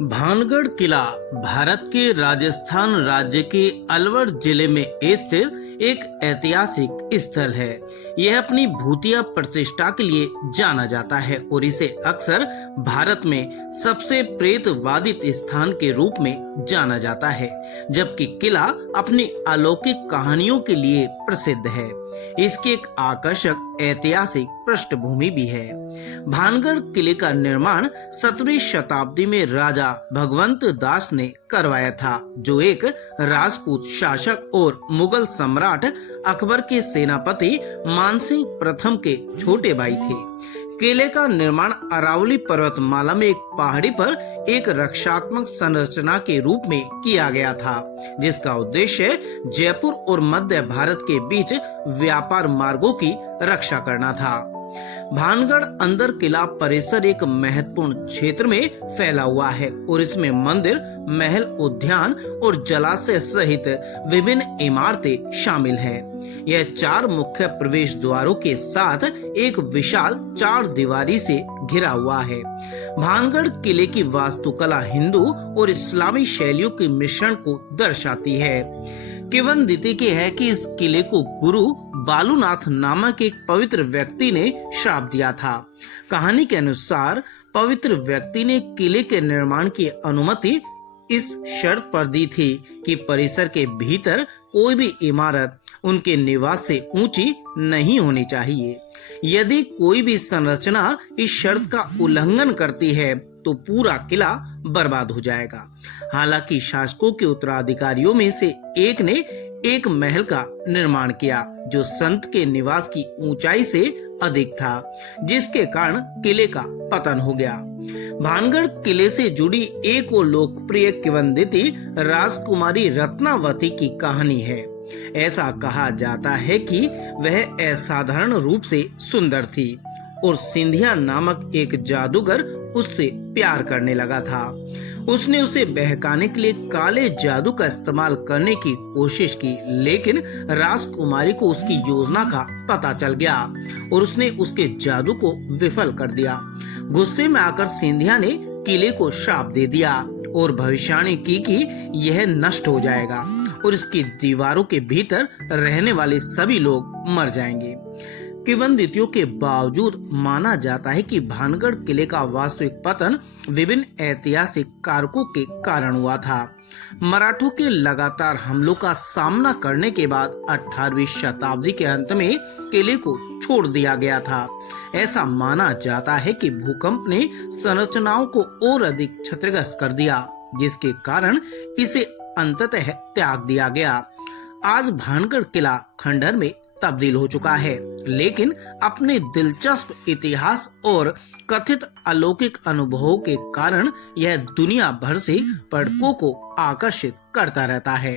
भानगढ़ किला भारत के राजस्थान राज्य के अलवर जिले में स्थित एक ऐतिहासिक स्थल है। यह अपनी भूतिया प्रतिष्ठा के लिए जाना जाता है और इसे अक्सर भारत में सबसे प्रेत बाधित स्थान के रूप में जाना जाता है, जबकि किला अपनी अलौकिक कहानियों के लिए प्रसिद्ध है। इसकी एक आकर्षक ऐतिहासिक पृष्ठभूमि भी है। भानगढ़ किले का निर्माण 17वीं शताब्दी में राजा भगवंत दास ने करवाया था, जो एक राजपूत शासक और मुगल सम्राट अकबर के सेनापति मानसिंह प्रथम के छोटे भाई थे। किले का निर्माण अरावली पर्वतमाला में एक पहाड़ी पर एक रक्षात्मक संरचना के रूप में किया गया था, जिसका उद्देश्य जयपुर और मध्य भारत के बीच व्यापार मार्गों की रक्षा करना था। भानगढ़ अंदर किला परिसर एक महत्वपूर्ण क्षेत्र में फैला हुआ है और इसमें मंदिर, महल, उद्यान और जलाशय सहित विभिन्न इमारतें शामिल हैं। यह 4 मुख्य प्रवेश द्वारों के साथ एक विशाल 4 दीवारी से घिरा हुआ है। भानगढ़ किले की वास्तुकला हिंदू और इस्लामी शैलियों के मिश्रण को दर्शाती है। किंवदंती है कि इस किले को गुरु बालूनाथ नामक एक पवित्र व्यक्ति ने श्राप दिया था। कहानी के अनुसार पवित्र व्यक्ति ने किले के निर्माण की अनुमति इस शर्त पर दी थी कि परिसर के भीतर कोई भी इमारत उनके निवास से ऊंची नहीं होनी चाहिए। यदि कोई भी संरचना इस शर्त का उल्लंघन करती है तो पूरा किला बर्बाद हो जाएगा। हालांकि शासकों के उत्तराधिकारियों में से एक ने एक महल का निर्माण किया जो संत के निवास की ऊंचाई से अधिक था, जिसके कारण किले का पतन हो गया। भानगढ़ किले से जुड़ी एक और लोकप्रिय किंवदंती राजकुमारी रत्नावती की कहानी है। ऐसा कहा जाता है कि वह असाधारण रूप से सुंदर थी और सिंधिया नामक एक जादूगर उससे प्यार करने लगा था। उसने उसे बहकाने के लिए काले जादू का इस्तेमाल करने की कोशिश की, लेकिन राजकुमारी को उसकी योजना का पता चल गया और उसने उसके जादू को विफल कर दिया। गुस्से में आकर सिंधिया ने किले को श्राप दे दिया और भविष्यवाणी की कि यह नष्ट हो जाएगा और इसकी दीवारों के भीतर रहने वाले सभी लोग मर जाएंगे। किंवदंतियों के बावजूद माना जाता है कि भानगढ़ किले का वास्तविक पतन विभिन्न ऐतिहासिक कारकों के कारण हुआ था। मराठों के लगातार हमलों का सामना करने के बाद 18वीं शताब्दी के अंत में किले को छोड़ दिया गया था। ऐसा माना जाता है कि भूकंप ने संरचनाओं को और अधिक क्षतिग्रस्त कर दिया, जिसके कारण इसे अंततः त्याग दिया गया। आज भानगढ़ किला खंडहर में तब्दील हो चुका है, लेकिन अपने दिलचस्प इतिहास और कथित अलौकिक अनुभवों के कारण यह दुनिया भर से पर्यटकों को आकर्षित करता रहता है।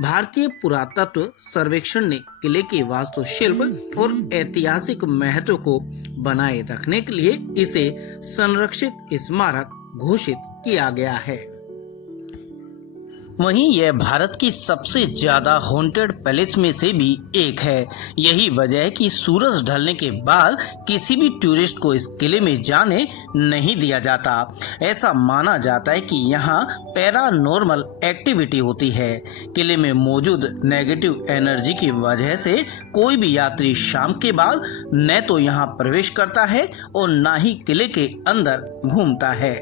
भारतीय पुरातत्व सर्वेक्षण ने किले के वास्तुशिल्प और ऐतिहासिक महत्व को बनाए रखने के लिए इसे संरक्षित स्मारक घोषित किया गया है। वहीं यह भारत की सबसे ज्यादा हॉन्टेड पैलेस में से भी एक है। यही वजह है कि सूरज ढलने के बाद किसी भी टूरिस्ट को इस किले में जाने नहीं दिया जाता। ऐसा माना जाता है कि यहाँ पैरानॉर्मल एक्टिविटी होती है। किले में मौजूद नेगेटिव एनर्जी की वजह से कोई भी यात्री शाम के बाद न तो यहाँ प्रवेश करता है और न ही किले के अंदर घूमता है।